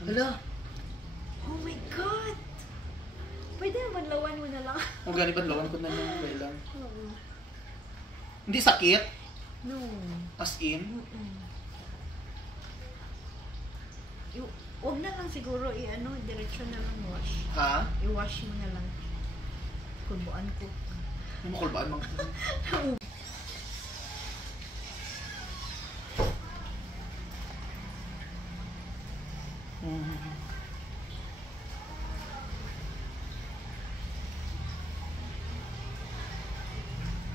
Hala. Oh my God! Pwede naman lawan mo na lang. O gani ba lawan ko na yung lang? Oo. Hindi sakit? No. As in? Huwag na lang siguro diretso na lang wash. Ha? I-wash mo na lang. Kulbuan ko. Ano makulbaan mo?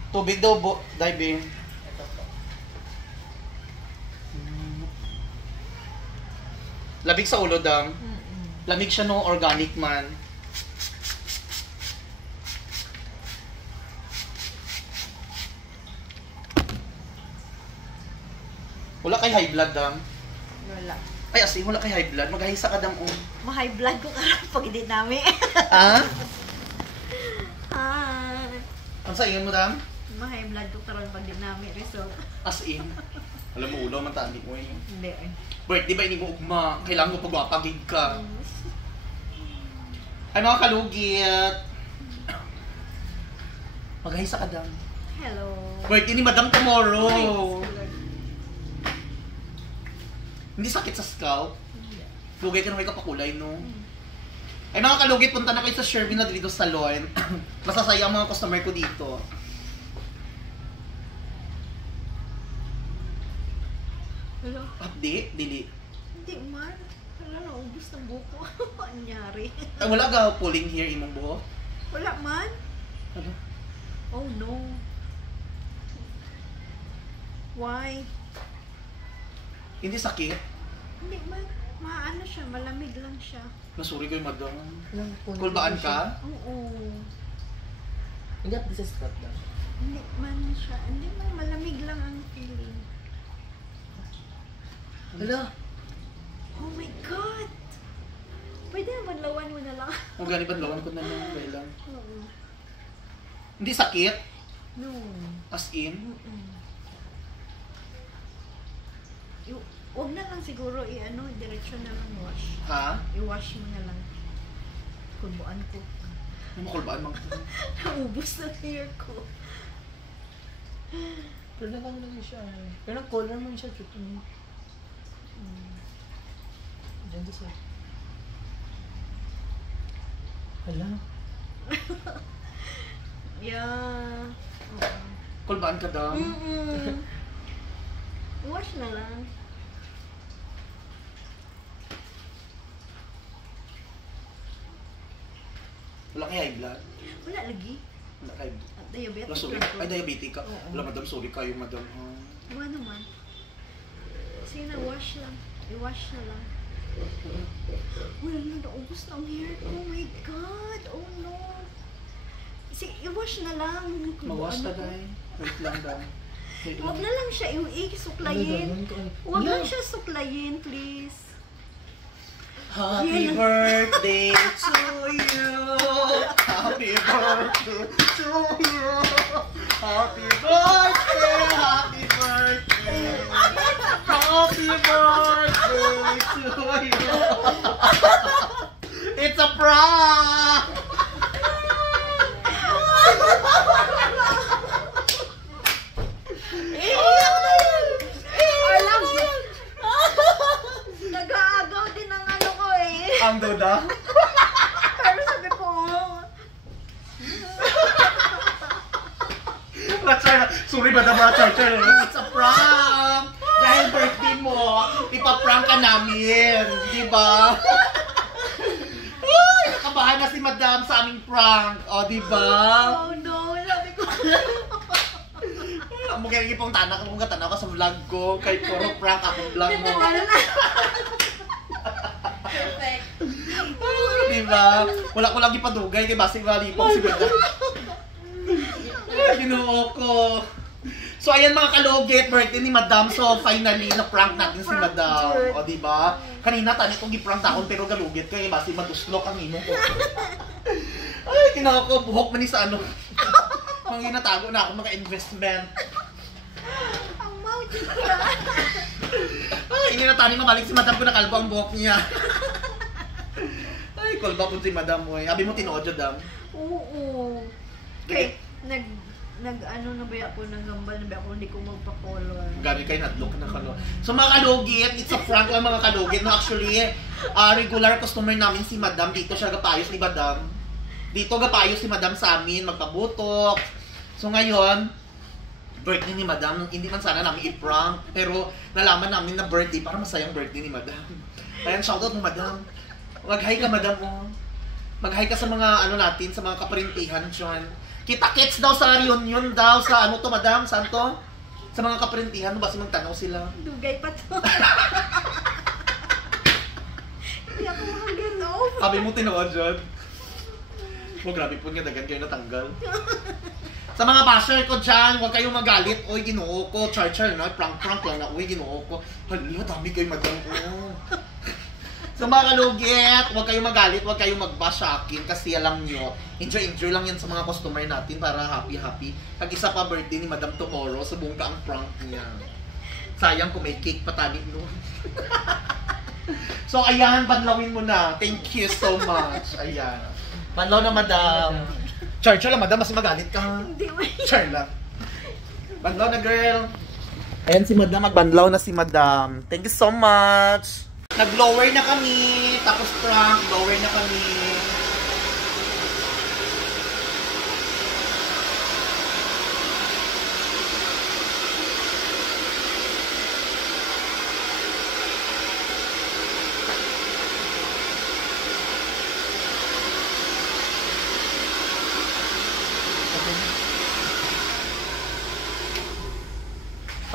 Tubig daw, diving. Labig sa ulo, dam. Lamig siya no, organic man. Wala kay high blood, dam. Wala. Ay, asin, wala kay high blood. Maghahisa ka, dam, Ma-high blood ko karang pag hindi namin. Ah? Ah. Ano sa ingan mo, dam? Ma-high blood ko karang pag hindi namin. Result. As in. Alam mo, ulo, matandi mo eh. Hindi eh. Bert, di ba ini mo ugma? Kailangan mo pagwapagig ka. Ay, mga kalugit. Maghahisa ka, dam. Hello. Bert, ini madam tomorrow. Hindi sakit sa scalp. Lugay ka na may kapakulay, no? Ay, mga kalugit, punta na kayo sa Shervin na dito salon. Masasaya ang mga customer ko dito. Hello? Update? Dili. Hindi man. Wala na, ubus ng buko. Anyari. Ay, wala ka pulling hair imong buhok? Wala man. Ano? Oh no. Why? Hindi sakit? Hindi man. Maano siya, malamig lang siya. Nasuri ko yung madam. Kulbaan ka? Oo. Hindi ako sa spot daw. Hindi man siya. Hindi man, malamig lang ang feeling. Hala. Oh my God! Pwede naman lawan mo na lang. O gani ba lawan ko na yung lang? Oo. Hindi sakit? No. As in? Huwag na lang siguro diretso na lang wash. Ha? I-wash mo na lang. Kulbuan ko. Ano makulbaan mo? Naubos na hair ko. Pero lang siya. Pero color man siya. Diyan to sa... Hala. Yeah. Kulbaan ka daw? Wash na lang. Wala kay high blood? Wala lagi. Wala kay blood? At diabetic. Wala, sorry. Ay, diabetic ka? Oo. Wala, madam, sorry kayo, madam. Wala naman. Sige na, wash lang. I-wash na lang. Wala na, naubos na ang hair ko. Oh my God! Oh no! Sige, i-wash na lang. Mag-wash na dahil. Wait lang daw. Huwag na lang siya i-suklayin. Huwag lang siya suklayin, please. Happy birthday to you. Happy birthday to you. Happy birthday, happy birthday. Happy birthday to you. It's a prank. Nag-aagaw din ang ano ko eh. Ang duda. Pero sabi ko, sorry madam, it's a prank. Dahil birthday mo, ipaprank ka namin. Di ba? Ay, nakabahan na si madam sa aming prank. O, di ba? oh no, sabi ko. Mukha rin pong tanak kung katanaw ka sa vlog ko. Kay puro prank akong vlog mo. Wala na. Perfect. Di ba? Wala ko lang ipadugay. Di ba? Sigalipong si madam. Ay, ginoo ko. So, ayan mga kalugit, birthday ni madam. So, finally, na-prank natin si madam. O, di ba? Kanina, tani kong giprank takon, pero galugit ko. Diba? Si maduslok ang ino ko. Ay, ginoo ko. Buhok man ni sa ano. Mga ginatago na ako mga investment. Ang mouth niya. Ay, hindi na tani mabalik si madam ko na kalbo ang buhok niya. Ay, kulba po si Madam mo eh. Abi mo tinuod dyan, Dam? Oo. Okay, ano na ba ako, nagambal na ba ako, hindi ko magpa-color. Gabi kayo, nadlock na kalo. So mga kalugit, it's a prank lang mga kalugit. No, actually, regular customer namin si Madam. Dito siya gapayos ni Madam. Dito gapayos si Madam sa amin, magpabutok. So ngayon, birthday ni Madam. Hindi man sana namin i-prank. Pero nalaman namin na birthday, para masayang birthday ni Madam. Ayan, shoutout mo Madam. Mag-hi ka Madam mo. Mag-hi ka sa mga ano natin, sa mga kaprintihan dyan. Kita-kits daw sa reunion daw sa ano to Madam, saan to? Sa mga kaprintihan, basta magtanaw sila. Dugay pa to. Hindi ako makagalaw. Sabi mo tinuod dyan. Oh, grabe po nga, dagan kayo natanggal. Sa mga basher ko dyan, huwag kayong magalit. Oy, ginoo ko. Char-char na, prank-prank lang na. Uy, ginoo ko. Hala, dami kayo Madam ko. Sa mga kalugit, huwag kayong magalit, huwag kayong mag-bash sa akin kasi alam nyo, enjoy lang yan sa mga customer natin para happy-happy. Pag isa pa birthday ni Madam tomorrow, subong ka ang prank niya. Sayang kung may cake patani no. So ayan, banlawin mo na. Thank you so much. Ayan. Banlaw na Madam. Char lang Madam, mas magalit ka. Hindi mo. Char lang. Banlaw na girl. Ayan si Madam, magbanlaw na si Madam. Thank you so much. Nag-lower na kami, tapos prank, lower na kami.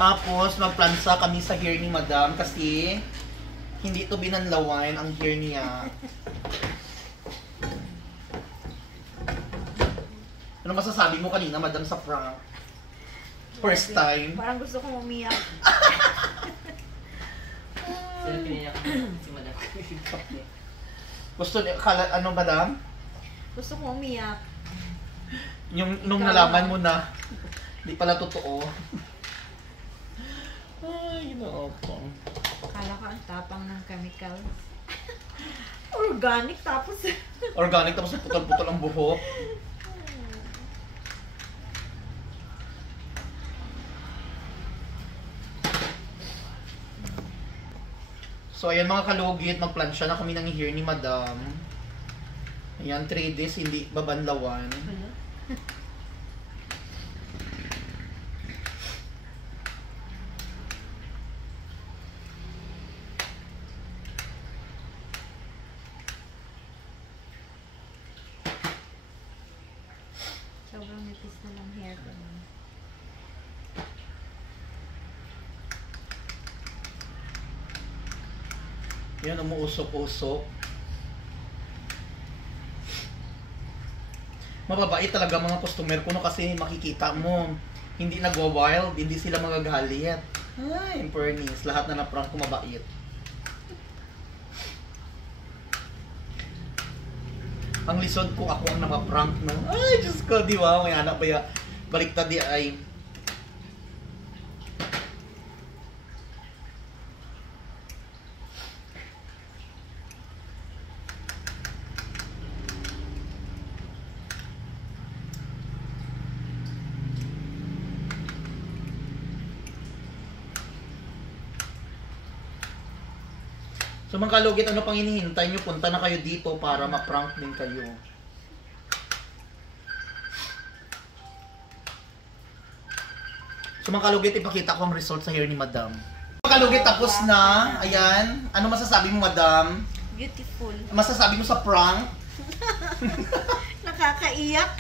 Tapos, magplansa kami sa hair ni Madam kasi hindi to binanlawan ang hair niya. Ano masasabi mo kanina, Madam, sa prank? First time? Parang gusto kong umiyak. Sino piniyak si Madam? Gusto niya, ano, Madam? Gusto kong umiyak. Nung nalaman mo na, hindi pala totoo. Ay, ginoo ko. Kala ka ang tapang ng chemical. Organic tapos. Organic tapos putol-putol ang buhok. So ayan mga kalugit, magplansya na kami ng hair ni Madam. Ayan, 3 days hindi babanlawan. Sobrang nipis na ng hair ko. Yan, umuusok-usok. Mababait talaga mga customer ko no kasi makikita mo, hindi nagwa-wild, hindi sila magagalit. Ay, in fairness, lahat na na-prank ko mabait. Ang lisod ko ako ang nama-prank no. Ay, Diyos ko, di ba? May anak ba ya? Baliktad di ay. So mga kalugit, ano pang hinihintay nyo? Punta na kayo dito para ma-prank din kayo. So mga kalugit, ipakita ko ang result sa hair ni Madam. Mga kalugit, tapos na. Ayan. Ano masasabi mo, Madam? Beautiful. Masasabi mo sa prank? Nakakaiyak.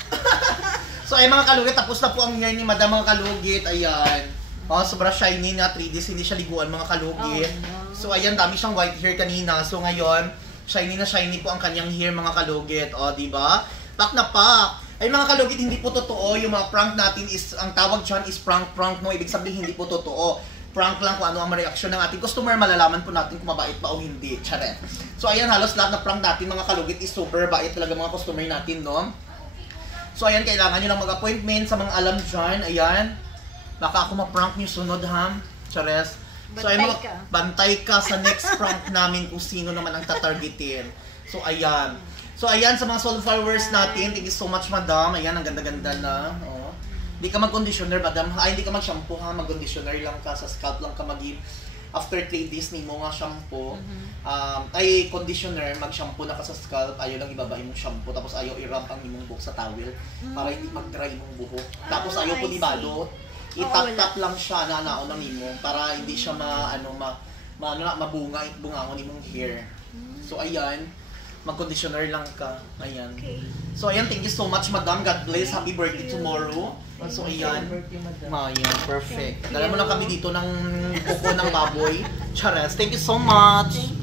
So ay mga kalugit, tapos na po ang hair ni Madam, mga kalugit. Ayan. Oh, sobrang shiny na, 3 days hindi siya liguan mga kalugit. Oh, no. So ayan, dami siyang white hair kanina. So ngayon, shiny na shiny po ang kanyang hair mga kalugit. O, di ba? Pak na pak. Ay mga kalugit, hindi po totoo. Yung mga prank natin is, ang tawag dyan is prank, no? Ibig sabihin, hindi po totoo. Prank lang kung ano ang reaksyon ng ating customer. Malalaman po natin kung mabait ba o hindi. Charet. So ayan, halos lahat na prank natin mga kalugit is super bait talaga mga customer natin, no? So ayan, kailangan nyo lang mag-appointment sa mga alam dyan. Ayan. Baka ako ma-prank nyo sunod, ha? Chares. So, Bantay ka. Bantay ka sa next prank namin kung sino naman ang tatargetin. So, ayan. So, ayan sa mga soul followers natin. Thank you so much, madam. Ayan, ang ganda-ganda na. Oh. Hindi ka mag-conditioner, madam. Ay, hindi ka mag-shampoo, ha? Mag-conditioner lang ka. Sa scalp lang ka after 3 days ni mo nga shampoo. Ay, conditioner, mag-shampoo na ka sa scalp. Ayaw lang ibabain mong shampoo. Tapos ayaw i-wrap ang imong buhok sa towel. Para hindi mag-dry mong buhok. Tapos ayaw po di balot. I-tap-tap lang siya na naon ng imo. Para hindi siya mabunga, bungangon imong hair. So, ayan. Mag-conditioner lang ka. Ayan. Okay. So, ayan. Thank you so much, madam. God bless. Happy birthday tomorrow. So, ayan. Ayan. Perfect. Dala mo lang kami dito ng kuko ng baboy. Charas. Thank you so much.